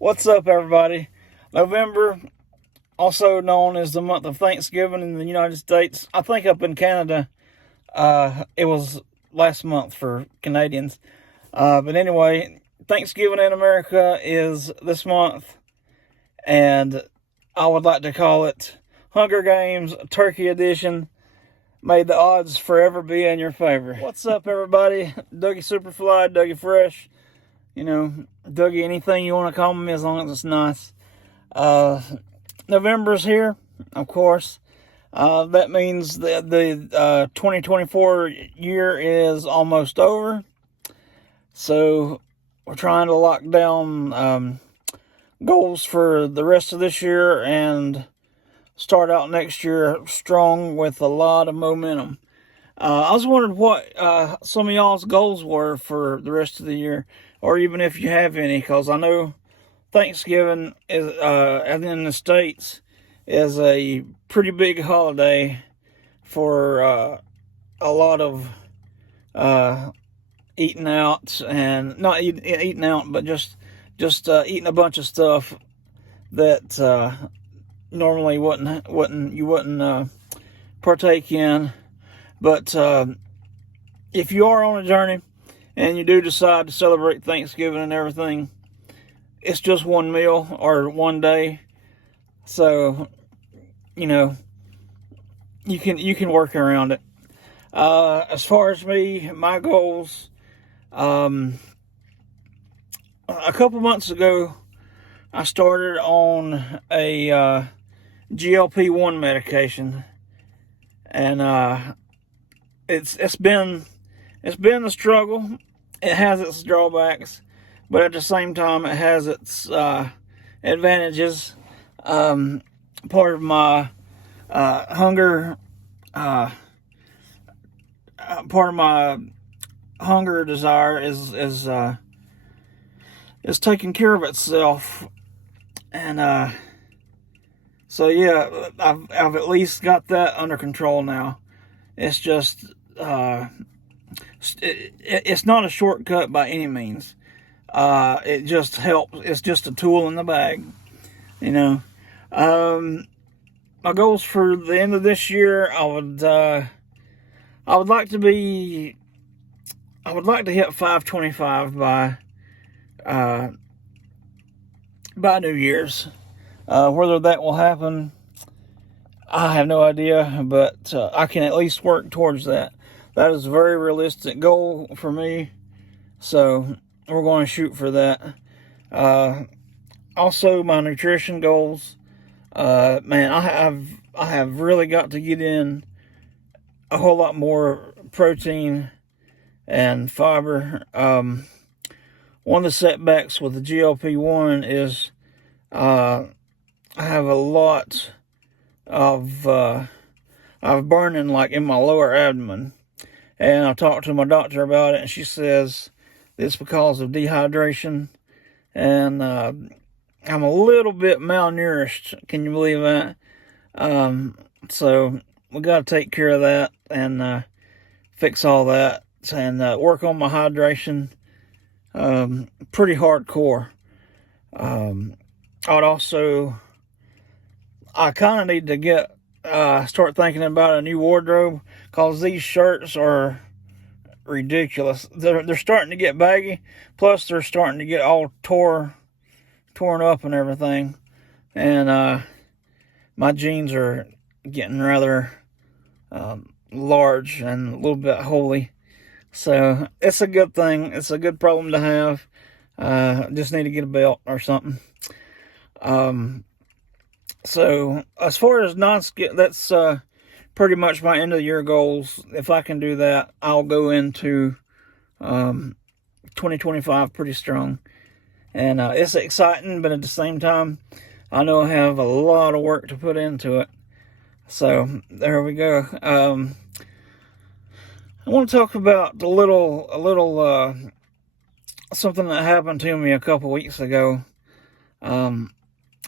What's up, everybody? November, also known as the month of Thanksgiving in the United States. I think up in Canada, it was last month for Canadians. But anyway, Thanksgiving in America is this month, and I would like to call it Hunger Games Turkey Edition. May the odds forever be in your favor. What's up, everybody? Dougie Superfly, Dougie Fresh. You know, Dougie, anything you want to call me as long as it's nice. November's here, of course. That means the 2024 year is almost over. So we're trying to lock down goals for the rest of this year and start out next year strong with a lot of momentum. I was wondering what some of y'all's goals were for the rest of the year, or even if you have any, because I know Thanksgiving is in the States is a pretty big holiday for a lot of eating out, and not eating out, but just eating a bunch of stuff that normally you wouldn't partake in. But if you are on a journey and you do decide to celebrate Thanksgiving and everything, it's just one meal or one day. So, you know, you can work around it. As far as me, my goals, a couple months ago, I started on a GLP-1 medication, and it's been a struggle. It has its drawbacks, but at the same time, it has its advantages. Part of my hunger desire is taking care of itself, and so yeah, I've at least got that under control now. It's just it's not a shortcut by any means. It just helps. It's just a tool in the bag, you know. My goals for the end of this year, I would like to hit 525 by New Year's. Whether that will happen, I have no idea, but I can at least work towards that. That is a very realistic goal for me, so we're going to shoot for that. Also, my nutrition goals. Man, I have really got to get in a whole lot more protein and fiber. One of the setbacks with the GLP-1 is I have a lot of burning, like in my lower abdomen, and I talked to my doctor about it, and she says it's because of dehydration, and I'm a little bit malnourished. Can you believe that? So we got to take care of that and fix all that, and work on my hydration pretty hardcore. I kind of need to start thinking about a new wardrobe, because these shirts are ridiculous. They're starting to get baggy, plus they're starting to get all torn up and everything, and my jeans are getting rather large and a little bit holey. So it's a good thing. It's a good problem to have. Just need to get a belt or something. So as far as non-skip, that's pretty much my end of the year goals. If I can do that, I'll go into 2025 pretty strong. And it's exciting, but at the same time, I know I have a lot of work to put into it. So there we go. I want to talk about a little something that happened to me a couple weeks ago. I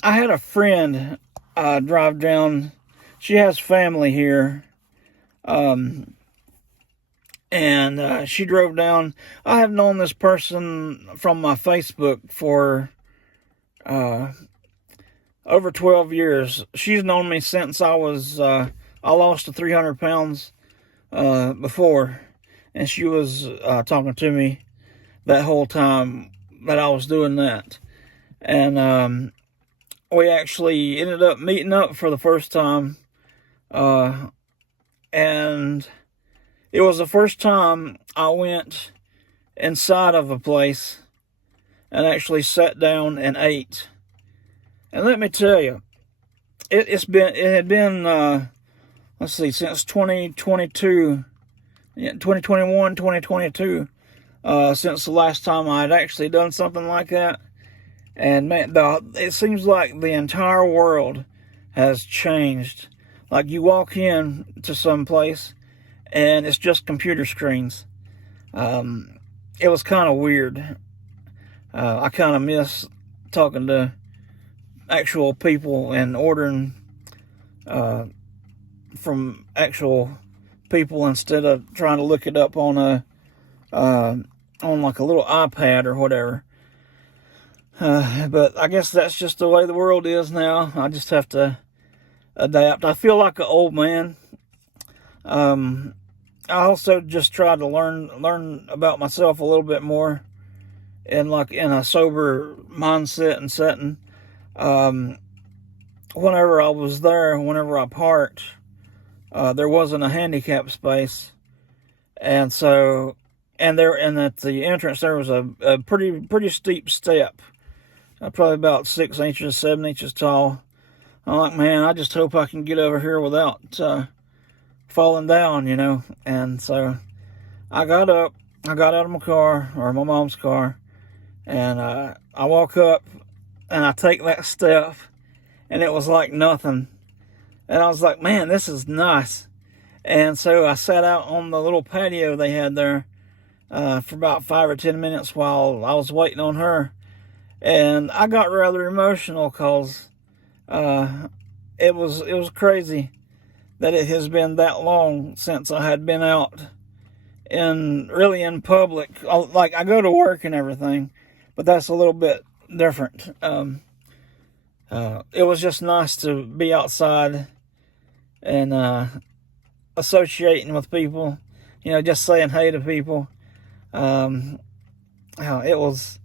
had a friend drive down. She has family here, and she drove down. I have known this person from my Facebook for over 12 years. She's known me since I lost to 300 pounds before, and she was talking to me that whole time that I was doing that. And we actually ended up meeting up for the first time, and it was the first time I went inside of a place and actually sat down and ate. And let me tell you, it had been let's see, since 2022, 2021, 2022, since the last time I had actually done something like that. And man, it seems like the entire world has changed. Like you walk in to some place and it's just computer screens. It was kind of weird. I kind of miss talking to actual people and ordering from actual people instead of trying to look it up on like a little iPad or whatever. But I guess that's just the way the world is now. I just have to adapt. I feel like an old man. I also just try to learn about myself a little bit more in a sober mindset and setting. Whenever I was there, whenever I parked, there wasn't a handicap space, and at the entrance there was a pretty steep step, probably about 6 inches, 7 inches tall. I'm like, man, I just hope I can get over here without falling down, you know. And so I got up, I got out of my car, or my mom's car, and I walk up and I take that step, and it was like nothing. And I was like, man, this is nice. And so I sat out on the little patio they had there for about 5 or 10 minutes while I was waiting on her. And I got rather emotional because it was crazy that it has been that long since I had been out in public. Like, I go to work and everything, but that's a little bit different. It was just nice to be outside and associating with people, you know, just saying hey to people. It was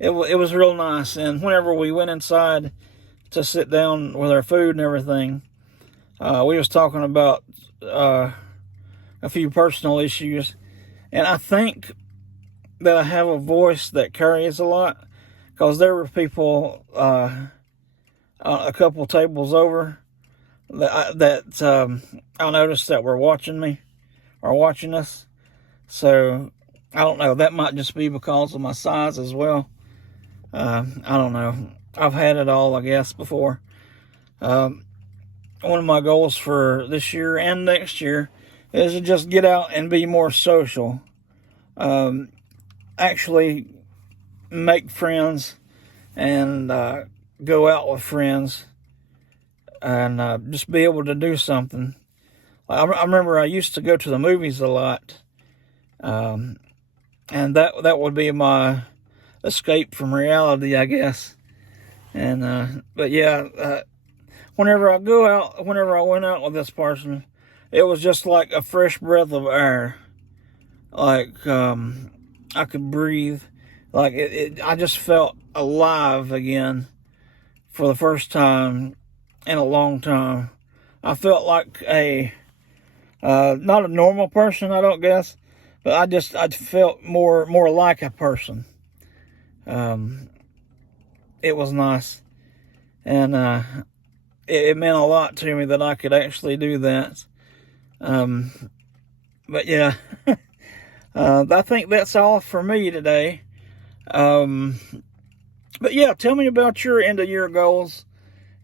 real nice. And whenever we went inside to sit down with our food and everything, we was talking about a few personal issues, and I think that I have a voice that carries a lot, because there were people a couple tables over that I noticed that were watching me or watching us. So I don't know, that might just be because of my size as well. I don't know. I've had it all, I guess, before. One of my goals for this year and next year is to just get out and be more social. Actually make friends and go out with friends and just be able to do something. I remember I used to go to the movies a lot, and that would be my escape from reality, I guess. And but yeah, whenever I went out with this person, it was just like a fresh breath of air. Like I could breathe. Like I just felt alive again for the first time in a long time. I felt like not a normal person, I don't guess, but I felt more like a person. It was nice, and it meant a lot to me that I could actually do that. But yeah, I think that's all for me today. But yeah, tell me about your end of year goals,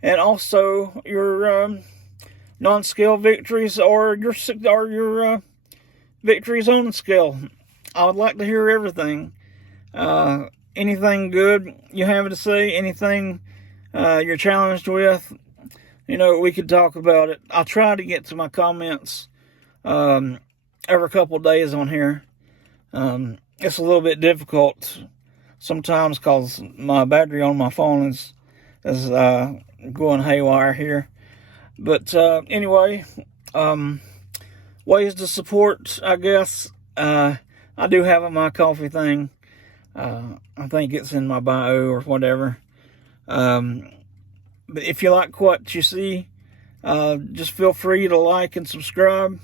and also your non-scale victories or your victories on the scale. I would like to hear everything. Anything good you have to say, anything you're challenged with, you know, we could talk about it. I'll try to get to my comments every couple of days on here. It's a little bit difficult sometimes because my battery on my phone is going haywire here. But anyway, ways to support, I guess. I do have my coffee thing. I think it's in my bio or whatever. But if you like what you see, just feel free to like and subscribe.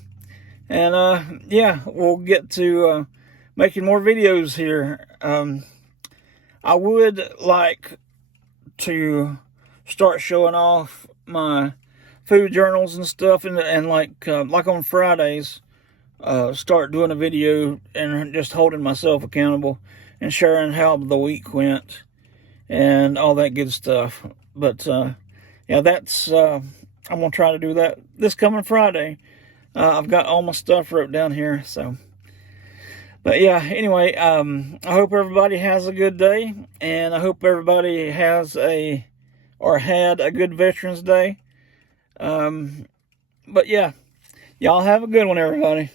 And yeah, we'll get to making more videos here. I would like to start showing off my food journals and stuff, and like on Fridays, start doing a video and just holding myself accountable and sharing how the week went and all that good stuff. But yeah, that's I'm gonna try to do that this coming Friday. I've got all my stuff wrote down here, so. But yeah, anyway, I hope everybody has a good day, and I hope everybody has had a good Veterans Day. But yeah, y'all have a good one, everybody.